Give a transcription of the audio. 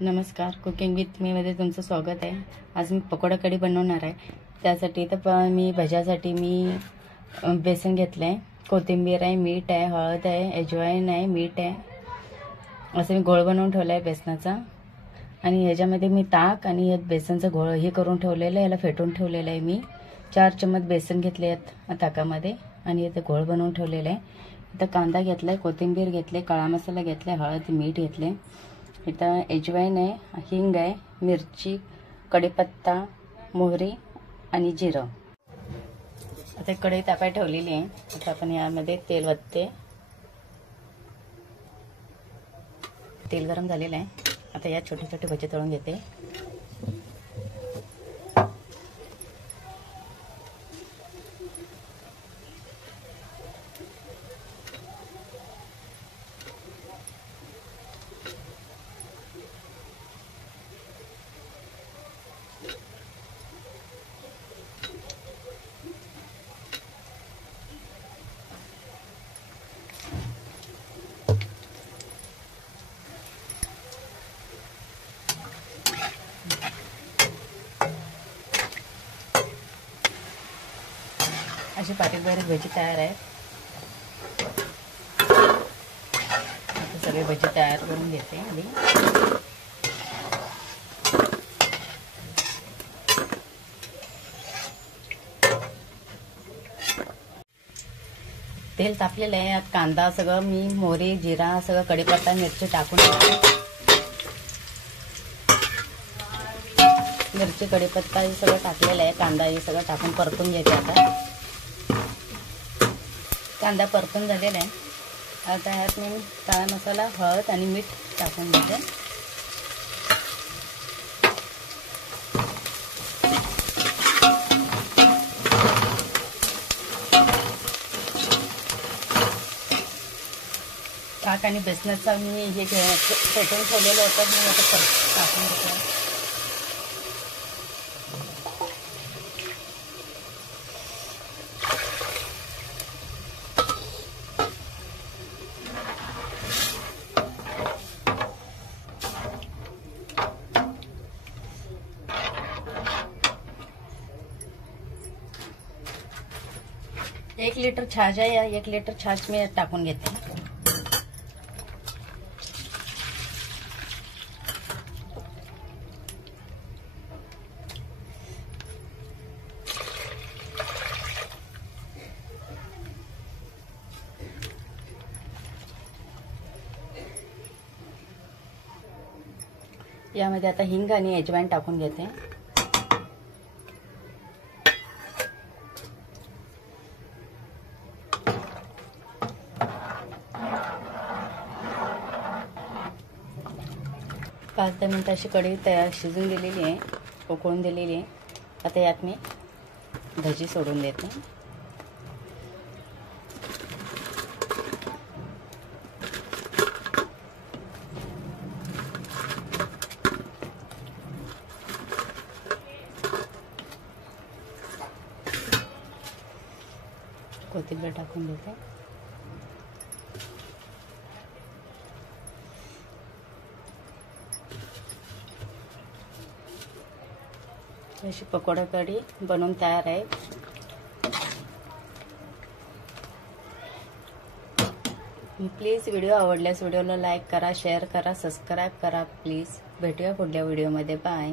नमस्कार, cooking with me मध्ये तुमचं स्वागत आहे। आज मी पकोडा कढी बनवणार आहे। त्यासाठी तर मी भज्यासाठी बेसन घेतलंय, कोथिंबीर आहे, मीठ आहे, हळद आहे, अजवाईन आहे, मीठ आहे। असं मी घोळ बनवून ठेवलाय बेसनाचा। आणि ह्याच्यामध्ये मी ताक आणि यात बेसनचा घोळ हे करून ठेवलेलं आहे, याला फेटून ठेवलेलं आहे। मी 4 चम्मच बेसन घेतले आहेत ताकामध्ये आणि यात घोळ बनवून ठेवलेला आहे। इथं कांदा घेतलाय, कोथिंबीर घेतले, काळा मसाला घेतलाय, हळद, मीठ घेतले। इथं अजवाईन आहे, हिंग आहे, मिरची, कढीपत्ता, मोहरी आणि जिरं। आता कढई तापाय ठेवलेली आहे। आता आपण यामध्ये तेल वतते। तेल गरम झालेलं आहे। आता यात छोटे छोटे भजे तळून घेते। अशी बारीक बारीक भजी तयार आहे। आता सगळे भजी तयार करून घेते आधी। तेल तापलेलं आहे। यात कांदा, सगळं मी मोहरी, जिरा, सगळं कढीपत्ता, मिरची टाकून घेते। मिरची, कढीपत्ता हे सगळं टाकलेलं आहे। कांदा हे सगळं टाकून परतून घेते। आता कांदा परतून झालेला आहे। आता ह्यात मी काळा मसाला, हळद आणि मीठ टाकून घेते। ताक आणि बेसनाचा मी हे फेटून ठेवलेलं होतं, मी आता टाकून घेते। एक लिटर छाछ आहे, या 1 लिटर छाछ मी टाकून घेते। यामध्ये आता हिंग आणि अजवाईन टाकून घेते। पाच 10 मिनिटं अशी कढई तयार शिजून दिलेली आहे, उकळून दिलेली आहे। आता यात मी भजी सोडून देते। कोथिंबीर टाकून देते। अशी पकोडा कढी बनवून तयार आहे। प्लीज व्हिडिओ आवडल्यास व्हिडिओला लाईक करा, शेअर करा, सबस्क्राईब करा प्लीज। भेटूया पुढल्या व्हिडिओमध्ये। बाय।